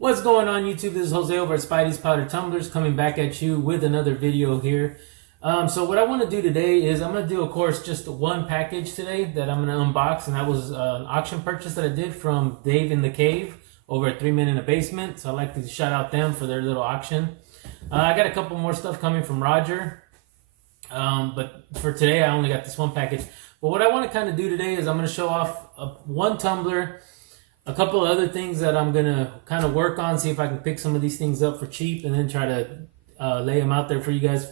What's going on YouTube? This is Jose over at Spidey's Powder Tumblers coming back at you with another video here. So what I want to do today is I'm going to do, of course, just one package today that I'm going to unbox. And that was an auction purchase that I did from Dave in the Cave over at 3 Men in a Basement. So I'd like to shout out them for their little auction. I got a couple more stuff coming from Roger. But for today, I only got this one package. But what I want to kind of do today is I'm going to show off one tumbler, a couple of other things that I'm going to kind of work on, see if I can pick some of these things up for cheap and then try to lay them out there for you guys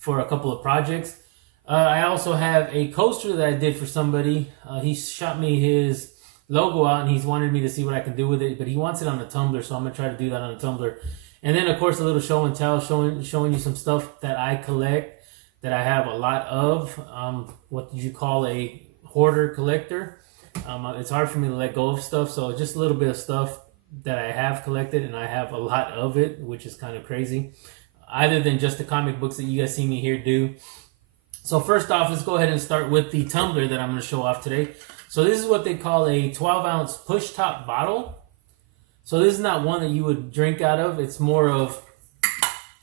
for a couple of projects. I also have a coaster that I did for somebody. He shot me his logo out and he's wanted me to see what I can do with it, but he wants it on a tumbler, so I'm going to try to do that on a tumbler. And then, of course, a little show and tell, showing you some stuff that I collect, that I have a lot of. What did you call a hoarder collector? It's hard for me to let go of stuff, so just a little bit of stuff that I have collected, and I have a lot of it, which is kind of crazy, other than just the comic books that you guys see me here do. So first off, let's go ahead and start with the tumbler that I'm going to show off today. So this is what they call a 12-ounce push-top bottle. So this is not one that you would drink out of. It's more of,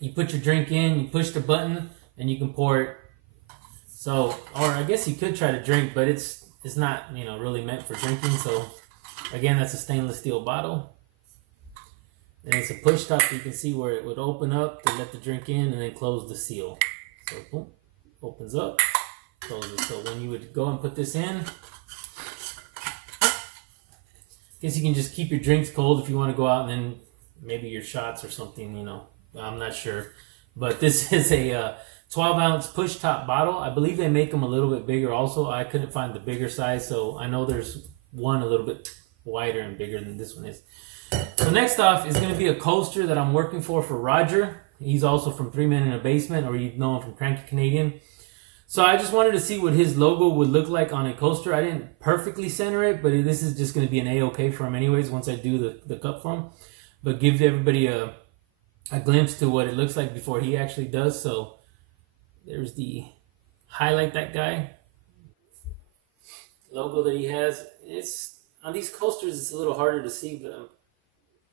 you put your drink in, you push the button, and you can pour it. So, or I guess you could try to drink, but it's not, you know, really meant for drinking. So again, that's a stainless steel bottle. And it's a push top, so you can see where it would open up to let the drink in and then close the seal. So boom, opens up, closes. So when you would go and put this in, I guess you can just keep your drinks cold if you want to go out and then maybe your shots or something, you know, I'm not sure. But this is a 12-ounce push top bottle. I believe they make them a little bit bigger also. I couldn't find the bigger size, so I know there's one a little bit wider and bigger than this one is. So next off is going to be a coaster that I'm working for Roger. He's also from 3 Men in a Basement, or you'd know him from Cranky Canadian. So I just wanted to see what his logo would look like on a coaster. I didn't perfectly center it, but this is just going to be an A-OK for him anyways once I do the cup for him. But give everybody a glimpse to what it looks like before he actually does. So there's the highlight that guy logo that he has. It's on these coasters, it's a little harder to see, but I'm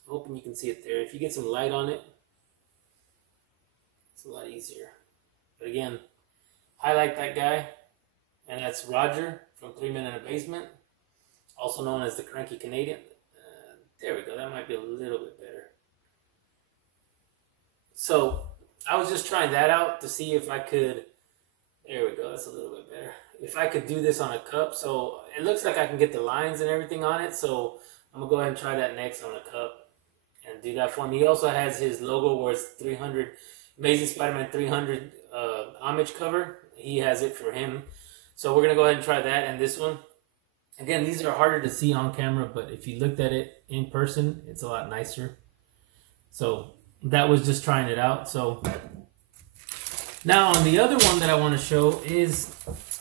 hoping you can see it there. If you get some light on it, it's a lot easier. But again, highlight that guy, and that's Roger from 3 Men in a Basement, also known as the Cranky Canadian. There we go. That might be a little bit better. So I was just trying that out to see if I could, there we go, that's a little bit better. If I could do this on a cup, so it looks like I can get the lines and everything on it, so I'm going to go ahead and try that next on a cup and do that for him. He also has his logo where it's 300, Amazing Spider-Man 300 homage cover. He has it for him. So we're going to go ahead and try that and this one. Again, these are harder to see on camera, but if you looked at it in person, it's a lot nicer. So that was just trying it out. So now on the other one that I want to show is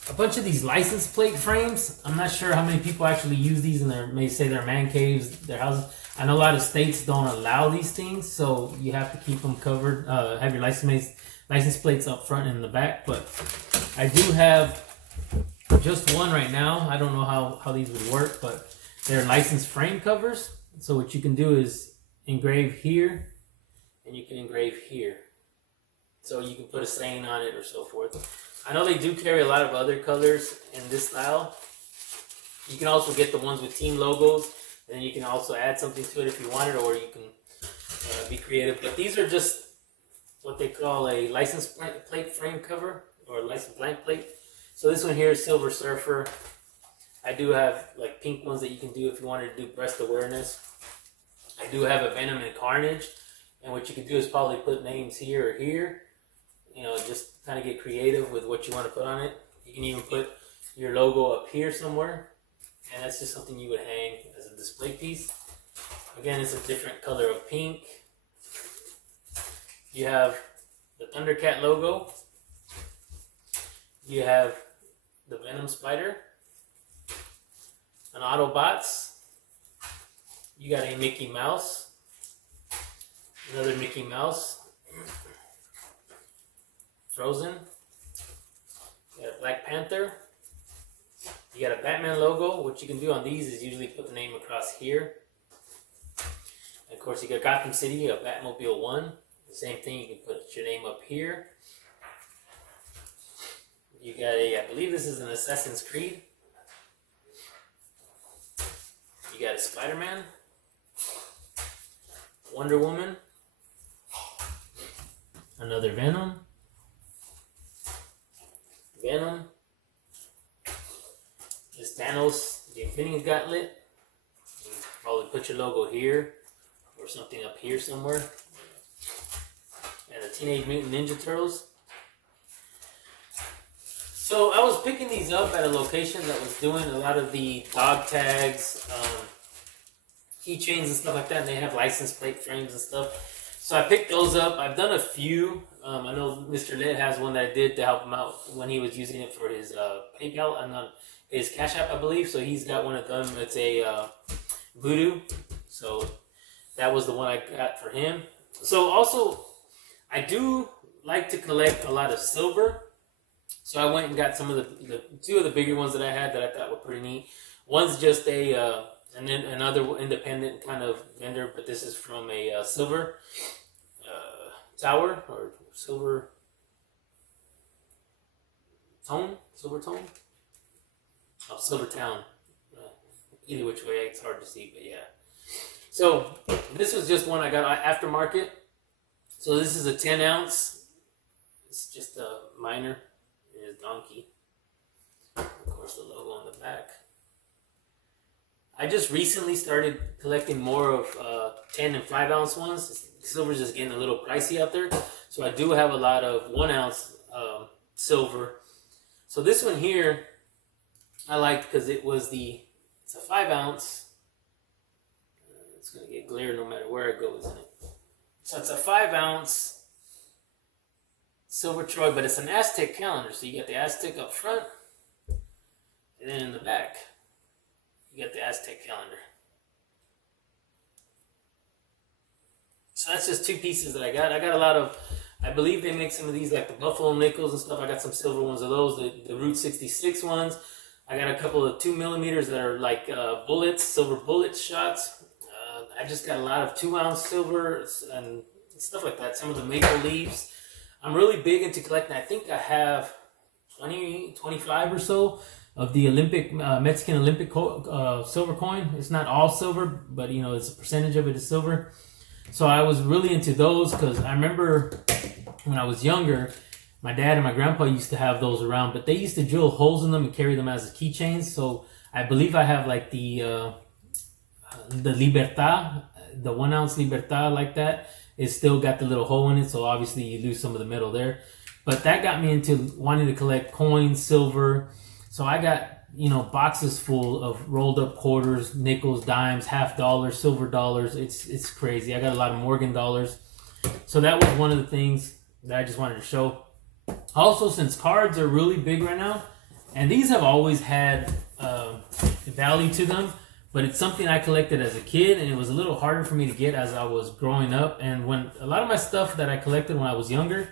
a bunch of these license plate frames. I'm not sure how many people actually use these in their, may say their man caves, their houses. I know a lot of states don't allow these things, so you have to keep them covered. Have your license plates up front and in the back. But I do have just one right now. I don't know how these would work, but they're license frame covers. So what you can do is engrave here, and you can engrave here. So you can put a saying on it or so forth. I know they do carry a lot of other colors in this style. You can also get the ones with team logos, and then you can also add something to it if you want it, or you can be creative. But these are just what they call a license plate frame cover, or license blank plate. So this one here is Silver Surfer. I do have like pink ones that you can do if you wanted to do breast awareness. I do have a Venom and Carnage. And what you can do is probably put names here or here. You know, just kind of get creative with what you want to put on it. You can even put your logo up here somewhere. And that's just something you would hang as a display piece. Again, it's a different color of pink. You have the Thundercat logo. You have the Venom Spider. An Autobots. You got a Mickey Mouse. Another Mickey Mouse. Frozen. You got a Black Panther. You got a Batman logo. What you can do on these is usually put the name across here. And of course, you got Gotham City, a Batmobile 1. The same thing, you can put your name up here. You got I believe this is an Assassin's Creed. You got a Spider-Man, Wonder Woman, another Venom, this Thanos, the Infinity Gauntlet. You can probably put your logo here or something up here somewhere. And the Teenage Mutant Ninja Turtles. So I was picking these up at a location that was doing a lot of the dog tags, keychains and stuff like that, and they have license plate frames and stuff. So I picked those up. I've done a few. I know Mr. Lit has one that I did to help him out when he was using it for his PayPal and his Cash App, I believe. So he's got one of them. It's a Voodoo. So that was the one I got for him. So also, I do like to collect a lot of silver. So I went and got some of the two of the bigger ones that I had that I thought were pretty neat. One's just and then another independent kind of vendor, but this is from a silver tower or silver tone, oh, Silver Town. Either which way, it's hard to see, but yeah. So this was just one I got aftermarket. So this is a 10 ounce. It's just a minor. It is Donkey. Of course, the logo on the back. I just recently started collecting more of 10 and 5 ounce ones. Silver's just getting a little pricey out there. So I do have a lot of 1 ounce silver. So this one here, I liked because it's a 5 ounce. It's going to get glare no matter where it goes, isn't it? So it's a 5 ounce silver Troy, but it's an Aztec calendar. So you got the Aztec up front, and then in the back, you got the Aztec calendar. So that's just two pieces that I got. I got a lot of, I believe they make some of these like the Buffalo Nickels and stuff. I got some silver ones of those, the Route 66 ones. I got a couple of 2mm that are like bullets, silver bullet shots. I just got a lot of 2 ounce silver and stuff like that. Some of the maple leaves. I'm really big into collecting. I think I have 20, 25 or so of the Olympic, Mexican Olympic silver coin. It's not all silver, but you know, it's a percentage of it is silver. So I was really into those because I remember when I was younger, my dad and my grandpa used to have those around, but they used to drill holes in them and carry them as keychains. So I believe I have like the Libertad, the 1 ounce Libertad like that. It's still got the little hole in it, so obviously you lose some of the metal there. But that got me into wanting to collect coins, silver. So I got, you know, boxes full of rolled up quarters, nickels, dimes, half dollars, silver dollars. It's crazy. I got a lot of Morgan dollars. So that was one of the things that I just wanted to show. Also, since cards are really big right now, and these have always had value to them, but it's something I collected as a kid, and it was a little harder for me to get as I was growing up. And when a lot of my stuff that I collected when I was younger,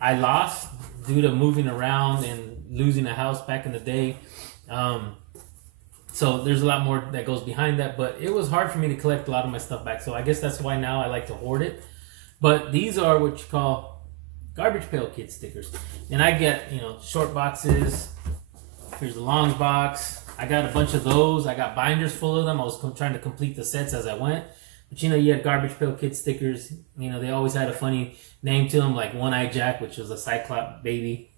I lost due to moving around and losing a house back in the day. So there's a lot more that goes behind that, but it was hard for me to collect a lot of my stuff back. So I guess that's why now I like to hoard it. But these are what you call garbage pail kid stickers. And I get, you know, short boxes. Here's the long box. I got a bunch of those. I got binders full of them. I was trying to complete the sets as I went. But you know, you had garbage pail kid stickers. You know, they always had a funny name to them, like One Eye Jack, which was a Cyclops baby.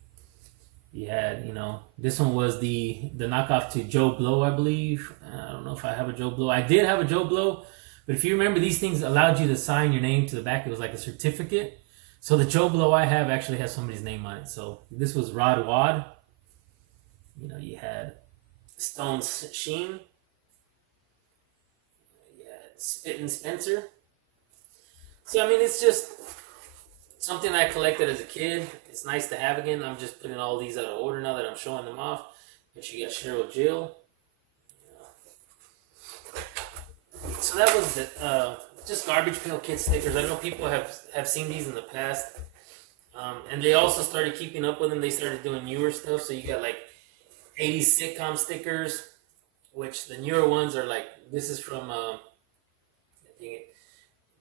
You had, you know, this one was the knockoff to Joe Blow, I believe. I don't know if I have a Joe Blow. I did have a Joe Blow, but if you remember, these things allowed you to sign your name to the back. It was like a certificate. So the Joe Blow I have actually has somebody's name on it. So this was Rod Wad. You know, you had Stone Sheen. You had Spittin' Spencer. So, I mean, it's just something I collected as a kid. It's nice to have again. I'm just putting all these out of order now that I'm showing them off. But you got Cheryl Jill. So that was the, just garbage pail kid stickers. I know people have seen these in the past. And they also started keeping up with them. They started doing newer stuff. So you got like 80s sitcom stickers, which the newer ones are like, this is from,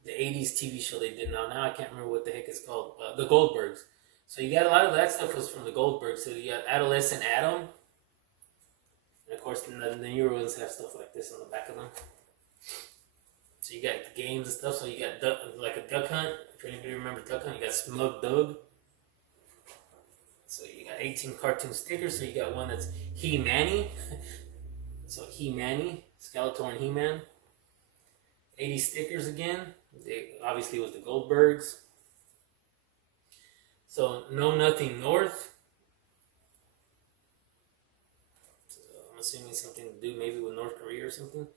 the 80s TV show they did now. Now I can't remember what the heck it's called. The Goldbergs. So you got a lot of that stuff was from the Goldbergs. So you got Adolescent Adam. And of course, the newer ones have stuff like this on the back of them. So you got the games and stuff. So you got like a Duck Hunt. If anybody remember Duck Hunt, you got Smug Doug. So you got 18 cartoon stickers. So you got one that's He-Manny. So He-Manny, Skeletor and He-Man. 80 stickers again. Obviously it was the Goldbergs. So No Nothing North. So I'm assuming something to do maybe with North Korea or something.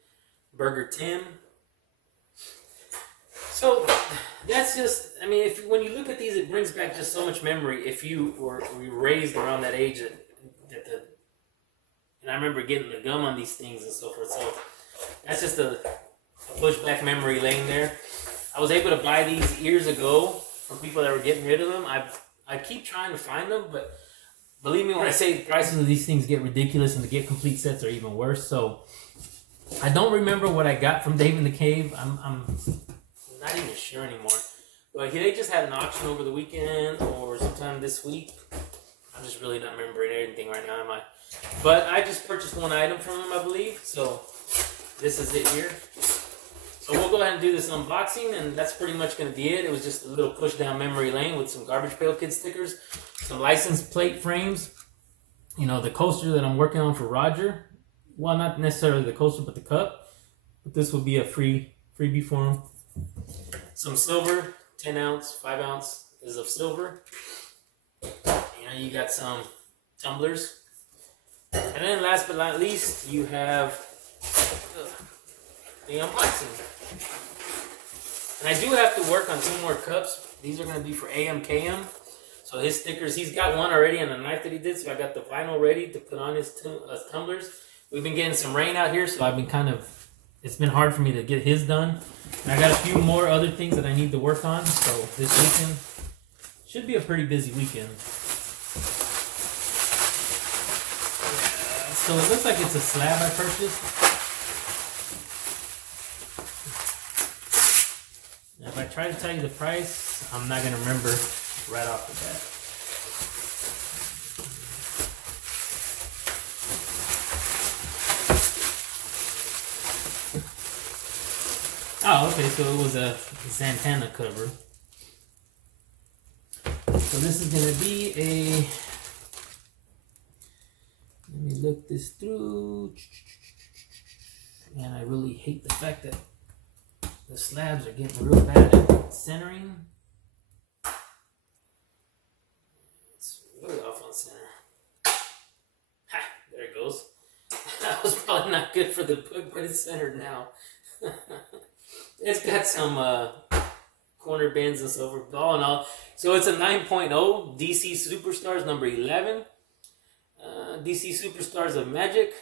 Burger Tim. So that's just, I mean, when you look at these, it brings back just so much memory. If you were raised around that age, and I remember getting the gum on these things and so forth. So that's just a pushback memory lane there. I was able to buy these years ago from people that were getting rid of them. I keep trying to find them, but believe me when I say the prices of these things get ridiculous, and to get complete sets are even worse. So I don't remember what I got from Dave in the Cave. I'm not even sure anymore. But they just had an auction over the weekend or sometime this week. I'm just really not remembering anything right now, am I? But I just purchased one item from him, I believe. So this is it here. So we'll go ahead and do this unboxing, and that's pretty much going to be it. It was just a little push down memory lane with some Garbage Pail Kid stickers, some license plate frames, you know, the coaster that I'm working on for Roger. Well, not necessarily the coaster, but the cup. But this will be a freebie for him. Some silver, 10 ounce, 5 ounce is of silver. You know, you got some tumblers. And then last but not least, you have the unboxing. And I do have to work on 2 more cups. These are going to be for AMKM. So his stickers, he's got one already on the knife that he did. So I got the vinyl ready to put on his tumblers. We've been getting some rain out here, so I've been it's been hard for me to get his done. And I got a few more other things that I need to work on. So this weekend should be a pretty busy weekend. So it looks like it's a slab I purchased. Now if I try to tell you the price, I'm not going to remember right off the bat. Oh, okay, so it was a Santana cover. So this is going to be a... Let me look this through. And I really hate the fact that the slabs are getting real bad at centering. It's really off on center. Ha! There it goes. That was probably not good for the book, but it's centered now. It's got some corner bends and so forth. All in all, so it's a 9.0 DC Superstars number 11. DC Superstars of Magic.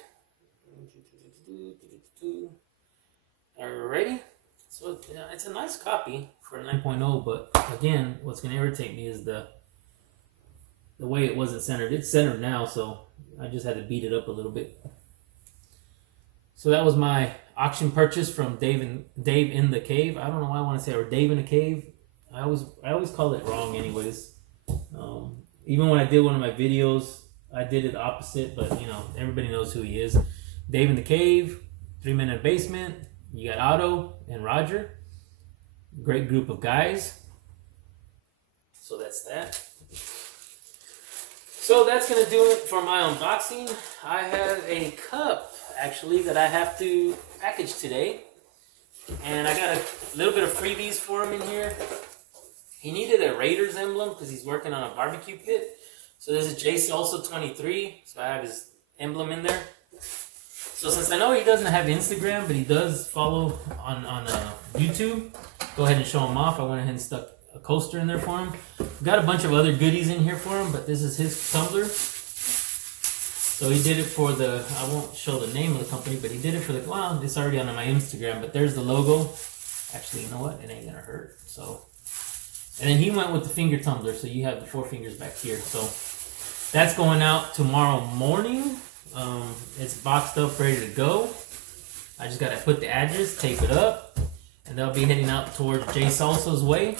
Alrighty. So it's a nice copy for a 9.0, but again, what's going to irritate me is the way it wasn't centered. It's centered now, so I just had to beat it up a little bit. So that was my auction purchase from Dave in the Cave. I don't know why I want to say, or Dave in the Cave. I always call it wrong anyways. Even when I did one of my videos, I did it opposite, but you know, everybody knows who he is. Dave in the Cave, 3 Men in a Basement. You got Otto and Roger. Great group of guys. So that's that. So that's going to do it for my unboxing. I have a cup, actually, that I have to package today. And I got a little bit of freebies for him in here. He needed a Raiders emblem because he's working on a barbecue pit. So this is J Salsa 23. So I have his emblem in there. So since I know he doesn't have Instagram, but he does follow on YouTube, go ahead and show him off. I went ahead and stuck a coaster in there for him. Got a bunch of other goodies in here for him, but this is his Tumbler. So he did it for the, I won't show the name of the company, but he did it for the, well, it's already on my Instagram, but there's the logo. Actually, you know what? It ain't gonna hurt. So, and then he went with the finger tumbler, so you have the 4 fingers back here. So that's going out tomorrow morning. It's boxed up, ready to go. I just gotta put the address, tape it up, and they'll be heading out towards Jay Salsa's way.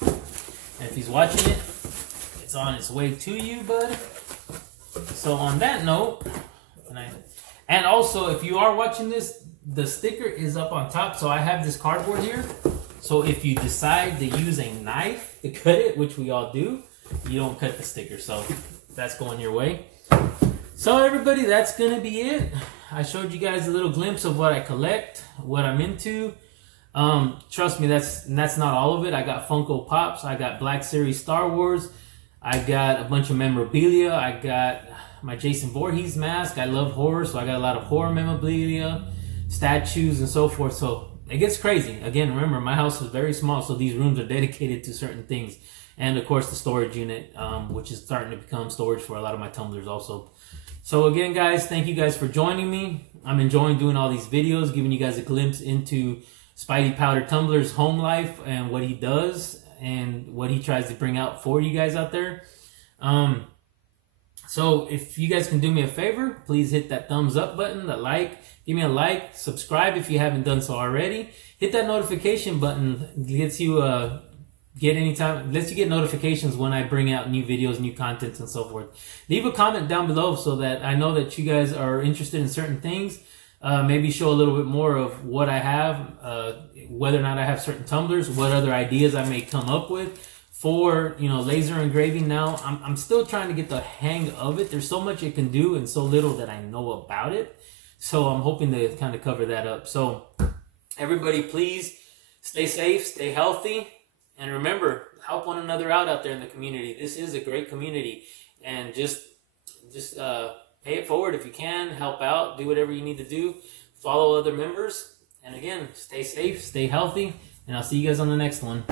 And if he's watching it, it's on its way to you, bud. So on that note, and also if you are watching this, the sticker is up on top. So I have this cardboard here. So if you decide to use a knife to cut it, which we all do, you don't cut the sticker. So that's going your way. So everybody, that's gonna be it. I showed you guys a little glimpse of what I collect, what I'm into. Trust me, that's not all of it. I got Funko Pops, I got Black Series Star Wars, I got a bunch of memorabilia, I got my Jason Voorhees mask. I love horror, so I got a lot of horror memorabilia, statues, and so forth. So it gets crazy. Again, remember, my house is very small, so these rooms are dedicated to certain things. And of course, the storage unit, which is starting to become storage for a lot of my tumblers also. So again, guys, thank you guys for joining me. I'm enjoying doing all these videos, giving you guys a glimpse into Spidey Powder Tumbler's home life and what he does and what he tries to bring out for you guys out there. So if you guys can do me a favor, please hit that thumbs up button, the like, give me a like, subscribe if you haven't done so already. Hit that notification button, lets you get notifications when I bring out new videos, new contents, and so forth. Leave a comment down below so that I know that you guys are interested in certain things. Maybe show a little bit more of what I have, whether or not I have certain tumblers, what other ideas I may come up with for, you know, laser engraving. Now I'm still trying to get the hang of it. There's so much it can do and so little that I know about it. So I'm hoping to kind of cover that up. So everybody, please stay safe, stay healthy, and remember, help one another out there in the community. This is a great community, and just pay it forward if you can. Help out, do whatever you need to do. Follow other members, and again, stay safe, stay healthy, and I'll see you guys on the next one.